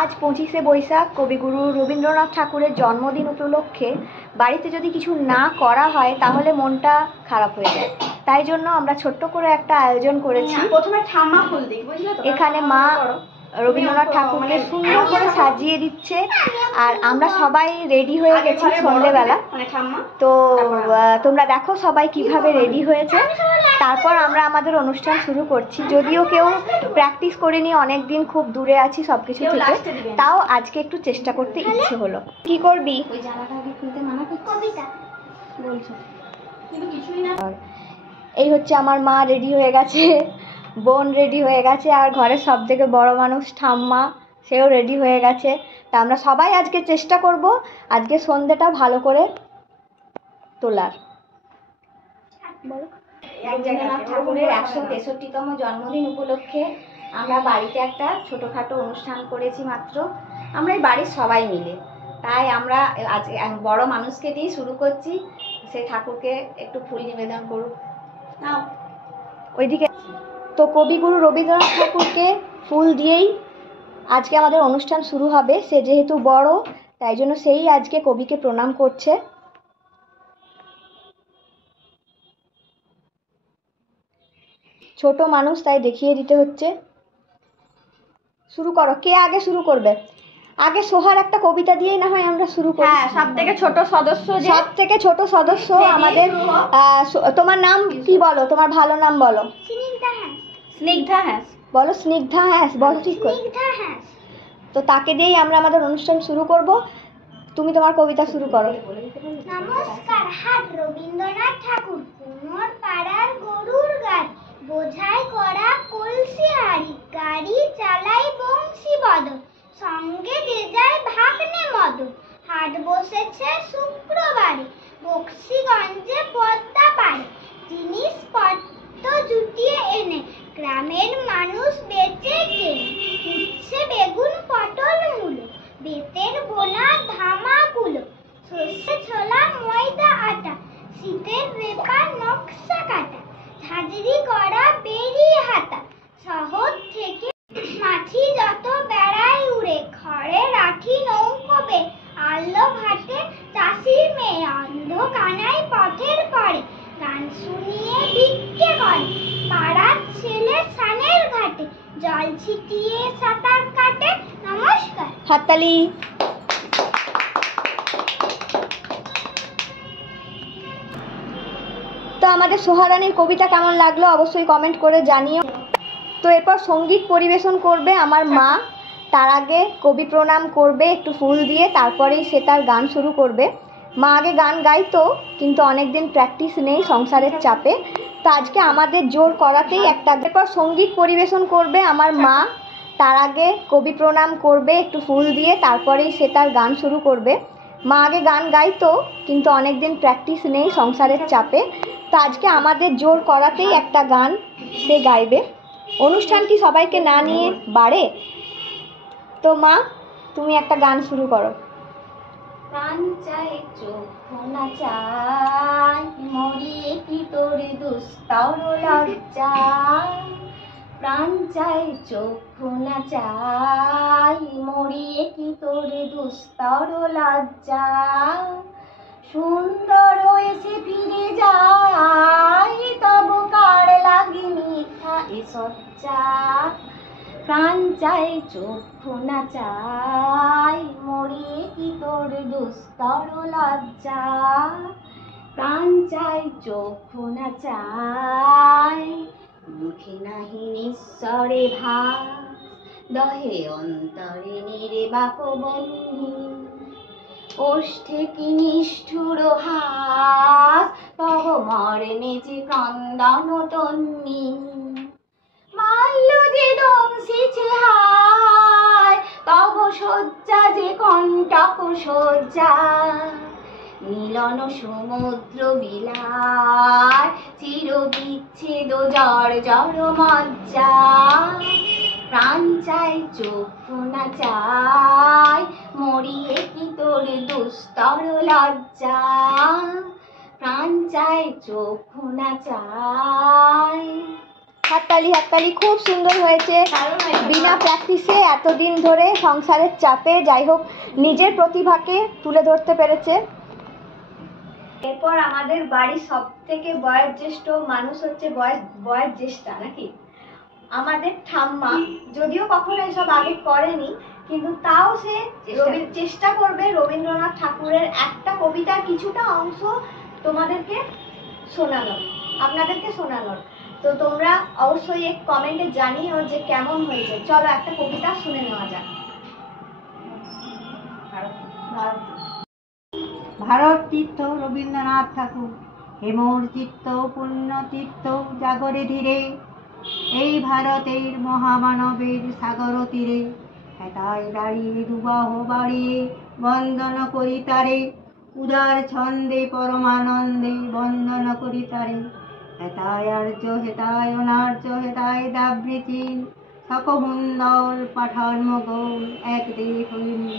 আজ 25শে বৈশাখ কবিগুরু রবীন্দ্রনাথ ঠাকুরের জন্মদিন উপলক্ষে বাড়িতে যদি কিছু না করা হয় তাহলে মনটা খারাপ হয়ে যায়। তাই জন্য আমরা ছোট্ট করে একটা আয়োজন করেছি। প্রথমে ঠাম্মা ফুল দিই, বুঝলে তো? এখানে মা রবীন্দ্রনাথ ঠাকুরকে সুন্দর করে সাজিয়ে দিচ্ছে আর আমরা সবাই রেডি হয়ে গেছি সন্ধ্যেবেলা। তো তোমরা দেখো সবাই কিভাবে রেডি হয়েছে। তারপর আমরা আমাদের অনুষ্ঠান শুরু করছি। যদিও কেউ প্র্যাকটিস করিনি, অনেক দিন খুব দূরে আছি সব কিছু থেকে, তাও আজকে একটু চেষ্টা করতে ইচ্ছে হলো। কি করবি? ওই জামাটা আগে খুলতে মানা করছি। কবিতা বলছো কিন্তু কিছুই না। এই হচ্ছে আমার মা রেডি হয়ে গেছে, বোন রেডি হয়ে গেছে, আর ঘরের সব থেকে বড় মানুষ ঠাম্মা, সেও রেডি হয়ে গেছে। তা আমরা সবাই আজকে চেষ্টা করব আজকে সন্ধ্যেটা ভালো করে তোলার। রবীন্দ্রনাথ ঠাকুরের 163তম জন্মদিন উপলক্ষে আমরা বাড়িতে একটা ছোটোখাটো অনুষ্ঠান করেছি মাত্র, আমরা এই বাড়ির সবাই মিলে। তাই আমরা আজকে বড় মানুষকে দিয়ে শুরু করছি, সেই ঠাকুরকে একটু ফুল নিবেদন করুক। নাও ওইদিকে। তো কবিগুরু রবীন্দ্রনাথ ঠাকুরকে ফুল দিয়েই আজকে আমাদের অনুষ্ঠান শুরু হবে। সে যেহেতু বড়, তাই জন্য সেই আজকে কবিকে প্রণাম করছে। ছোট মানুষ তাই দেখিয়ে দিতে হচ্ছে। শুরু করো। কে আগে শুরু করবে? আগে সোহার একটা কবিতা দিয়েই না হয় আমরা শুরু করি। হ্যাঁ, সব থেকে ছোট সদস্য আমাদের। তোমার নাম কি বলো? তোমার ভালো নাম বলো। স্নিগ্ধা হ্যাঁ। বলো স্নিগ্ধা হ্যাঁ, বলো ঠিক করে। তো তাকে দিয়েই আমরা আমাদের অনুষ্ঠান শুরু করব। তুমি তোমার কবিতা শুরু করো। নমস্কার। হাট রবীন্দ্রনাথ ঠাকুর কুমোর পাড়ার গরুর গাড়ি, বোঝাই করা কলসি হাড়ি, গাড়ি চালাই বংশী বদন, সঙ্গে যে যায় ভাগ্নে মদন। হাট বসেছে শুক্রবারে, বক্সিগঞ্জে পদ্মা পাড়ে, জিনিসপত্র জুটিয়ে এনে গ্রামের মানুষ বেচে কেনে। উচ্ছে বেগুন পটল মূলো, বেতের বোনা ধামাকুলো, সর্ষে ছোলা ময়দা আটা, শীতের রেপা নকশা কাটা, ঝাঁঝরি করা বেরি হাতা, শহর থেকে মাছি যত বেড়ায় উড়ে, ঘরে রাখি নৌকোবে, আল্লো ঘাটে চাষির মেয়ে, অন্ধ কানাই পথের পরে, গান শুনিয়ে ভিক্ষে করে, পাড়ার ছেলে সানের ঘাটে, জল ছিটিয়ে সাঁতার কাটে। নমস্কার। হাততালি। তো আমাদের সোহারানীর কবিতা কেমন লাগলো অবশ্যই কমেন্ট করে জানিও। তো এরপর সঙ্গীত পরিবেশন করবে আমার মা। তার আগে কবি প্রণাম করবে একটু ফুল দিয়ে, তারপরেই সে তার গান শুরু করবে। মা আগে গান গাইতো, কিন্তু অনেক দিন প্র্যাকটিস নেই সংসারের চাপে, তো আজকে আমাদের জোর করাতেই একটা। এরপর সঙ্গীত পরিবেশন করবে আমার মা। তার আগে কবি প্রণাম করবে একটু ফুল দিয়ে, তারপরেই সে তার গান শুরু করবে। মা আগে গান গাইতো, কিন্তু অনেক দিন প্র্যাকটিস নেই সংসারের চাপে, তো আজকে আমাদের জোর করাতেই একটা গান সে গাইবে। অনুষ্ঠান কি সবাইকে না নিয়ে বাড়ে? তো মা তুমি একটা গান শুরু করো। প্রাণ চাই চক্ষু না চাই, মরিয়ে কি তোর দুস্তর লজ্জা। প্রাণ চাই চক্ষু না চাই, মরিয়ে কি তোর দুস্তর লজ্জা। সুন্দর এসে ফিরে যায়, তব কার লাগি মিথ্যা এ সজ্জা। প্রাণ চাই চক্ষু না চাই, মরিয়ে কি তোর দুস্তর লজ্জা। প্রাণ চাই চক্ষু না চাই, মুখে নাহি নিঃস্বরে ভাস, দহে অন্তরে নির্বাক বন্যী। ওষ্ঠে কি নিষ্ঠুর হাস, তব মর্মে যে ক্রন্দন তন্বী। মাল্য যে দংশিছে হায়, তব শয্যা যে কণ্টক শয্যা। মিলন সমুদ্র বিলায়, চির বিচ্ছেদ জড় জড় মজ্জা। প্রাণ চাই চক্ষু না চাই, মরিয়ে কি তোর দুস্তর লজ্জা। প্রাণ চাই চক্ষু না চাই। হাততালি হাততালি, খুব সুন্দর হয়েছে। বিনা প্র্যাকটিসে এতদিন ধরে সংসারের চাপে যাই হোক নিজের প্রতিভাকে তুলে ধরতে পেরেছে। এরপর আমাদের বাড়ির সব থেকে বয়োজ্যেষ্ঠ মানুষ হচ্ছে বয়োজ্যেষ্ঠা নাকি আমাদের ঠাম্মা। যদিও কখনো এসব আগে করেনি, কিন্তু তাও সে চেষ্টা করবে রবীন্দ্রনাথ ঠাকুরের একটা কবিতার কিছুটা অংশ তোমাদেরকে শোনানোর, আপনাদেরকে শোনানোর। তো তোমরা অবশ্যই এক কমেন্টে জানিও যে কেমন হয়েছে। চলো একটা কবিতা শুনে নেওয়া যাক। ভারত তীর্থ রবীন্দ্রনাথ ঠাকুর, হেমর চিত্ত পুণ্য তীর্থ জাগরে ধীরে, এই ভারতের মহামানবের সাগর তীরে, হেতায় দাঁড়িয়ে দুবাহ বাড়িয়ে বন্দন করি তারে, উদার ছন্দে পরমানন্দে বন্দন করি তারে, হেতায় আর্য হেতায় অনার্য হেতায় দাবৃতি, সকহুন্দল পাঠান মোগল এক দেহ হইনি।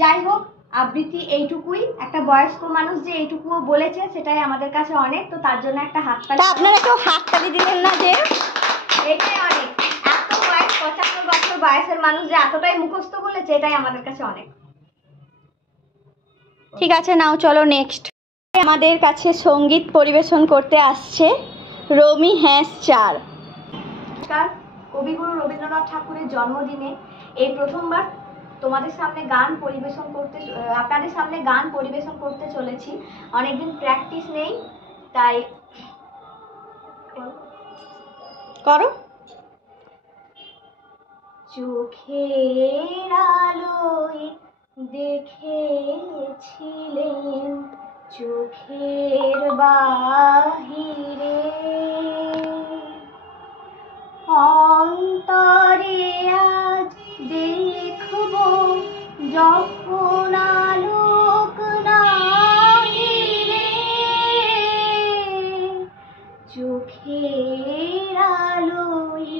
যাই হোক আবৃত্তি এইটুকুই। একটা বয়স্ক মানুষ যে এইটুকুও বলেছে সেটাই আমাদের কাছে অনেক। তো তার জন্য একটা হাততালি। আপনারা কেউ হাততালি দিলেন না যে? এটাই অনেক। এত বয়স 75 বছর বয়সের মানুষ যে এতটাই মুখস্থ বলেছে, এটাই আমাদের কাছে অনেক। ঠিক আছে, নাও চলো নেক্সট। আমাদের কাছে সঙ্গীত পরিবেশন করতে আসছে রমি হ্যাঁস চার। কবিগুরু রবীন্দ্রনাথ ঠাকুরের জন্মদিনে এই প্রথমবার তোমাদের সামনে আপনাদের সামনে গান পরিবেশন করতে চলেছি। অনেকদিন প্র্যাকটিস নেই, তাই করো। চোখের আলোয় দেখেছিলেন চোখের বাহিরে, অন্তরে আজ দেখব যখন আলোক নাহিরে, চোখের আলোয়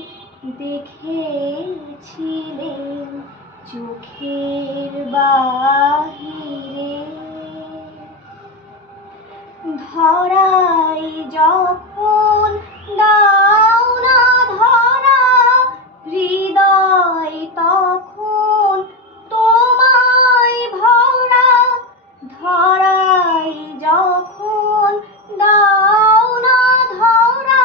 দেখেছিলেন চোখের বাহিরে, ধরাই যখন দাও না ধরা, হৃদয় তখন তোমায় ভরা, ধরাই যখন দাও না ধরা,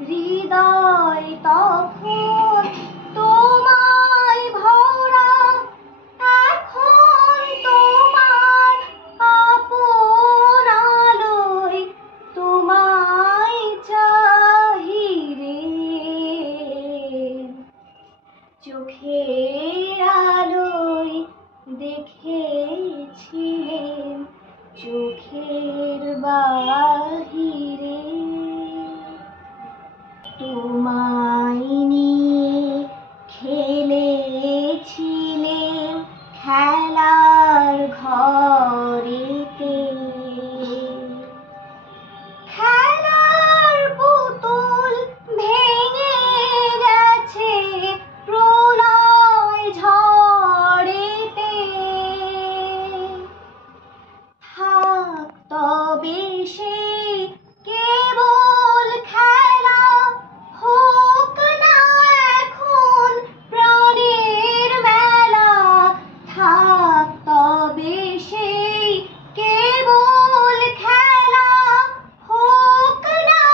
হৃদয় তখন তোমায় ভরা, এখন তোমার আপন আলোয় তোমায় চাহিরে, চোখের আলোয় দেখেছিলেন চোখের বাহিরে, তোমায় নিয়ে খেলেছিলেন খেলার ঘরেতে, খেলার পুতুল ভেঙে গেছে প্রলয় ঝড়েতে, থাক তবে সেই কেবল খেলা, হোক না এখন প্রাণের মেলা, থাক তবে সেই কেবল খেলা, হোক না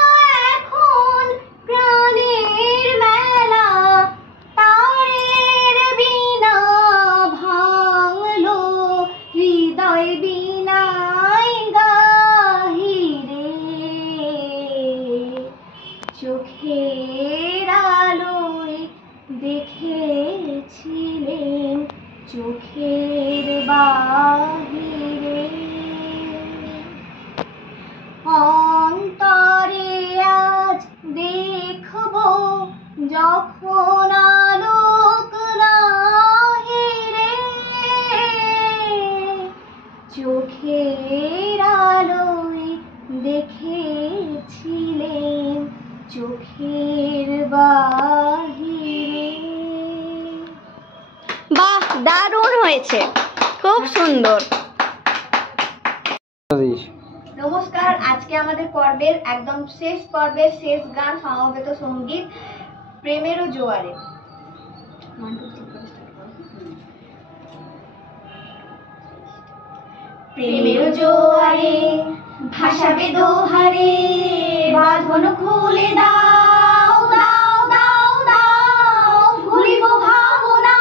এখন প্রাণের মেলা, তারের বিনা ভাঙলো হৃদয় বিনায় গাহিরে, চোখের আলোয় দেখেছিলেন চোখের বাহিরে, অন্তরে আজ দেখব যখন আলোক নাহিরে, চোখের আলোয় দেখেছিলেন চোখের বাহিরে। বাহ, দারুণ হয়েছে, খুব সুন্দর। নমস্কার, আজকে আজকে আমাদের পর্বের একদম শেষ পর্বের শেষ গান সমবেত সঙ্গীত প্রেমেরও জোয়ারে। প্রেমের জোয়ারে ভাসাবে দোহারে, বাঁধন খুলে দাও দাও দাও দাও, ভুলিব ভাবনা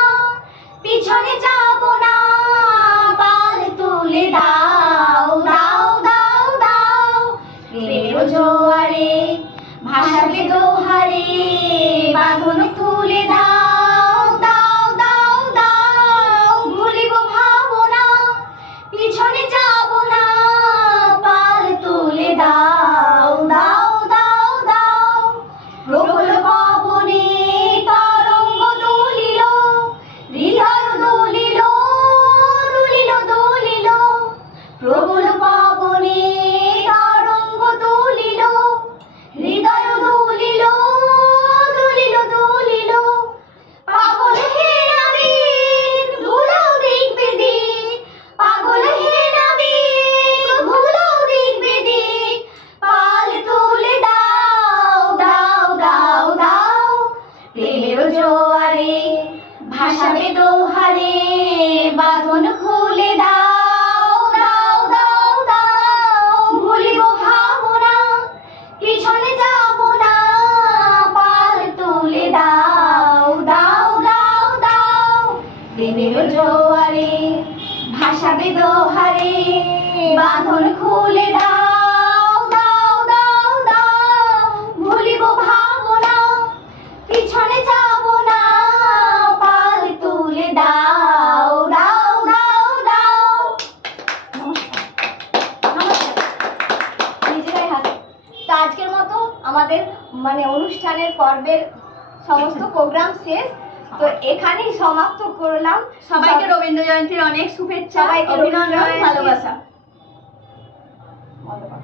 পিছনে যাব না, পাল তুলে দাও দাও দাও দাও। প্রেমের জোয়ারে ভাসাবে দোহারে, বাঁধন খুলে দাও দাও দাও দাও, ভুলিব ভাবনা পিছনে যাব না, পাল তুলে দাও দাও দাও দাও। প্রবল পবনে তরঙ্গ দুলিল, হৃদয় দুলিল দুলিল দুলিল। প্রবল পবনে তরঙ্গ দুলিল, হৃদয় দুলিল দুলিল দুলিল। পাগল হে নাবিক ভুলো দেখবে দিক, পাগল হে নাবিক ভুলো দেখবে দিক, পাল তুলে দাও দাও দাও দাও। প্রেমের জোয়ারে ভাসাবে দোহারে, বাঁধন খুলে দাও দাও দাও দাও, ভুলিব ভাবনা পিছনে যাব না, পাল তুলে দাও দাও দাও দাও। প্রেমের জোয়ারে ভাসাবে দোহারে, বাঁধন খুলে দাও দাও দাও দাও, ভুলিব ভাবনা পিছনে যাব না, পাল তুলে দাও দাও দাও দাও। নিজেরাই হাত। তো আজকের মতো আমাদের অনুষ্ঠানের পর্বের সমস্ত প্রোগ্রাম শেষ, তো এখানেই সমাপ্ত করলাম। সবাইকে রবীন্দ্র জয়ন্তীর অনেক শুভেচ্ছা, সবাইকে অভিনন্দন, রবীন্দ্র জয়ন্তী। ভালোবাসা। ধন্যবাদ।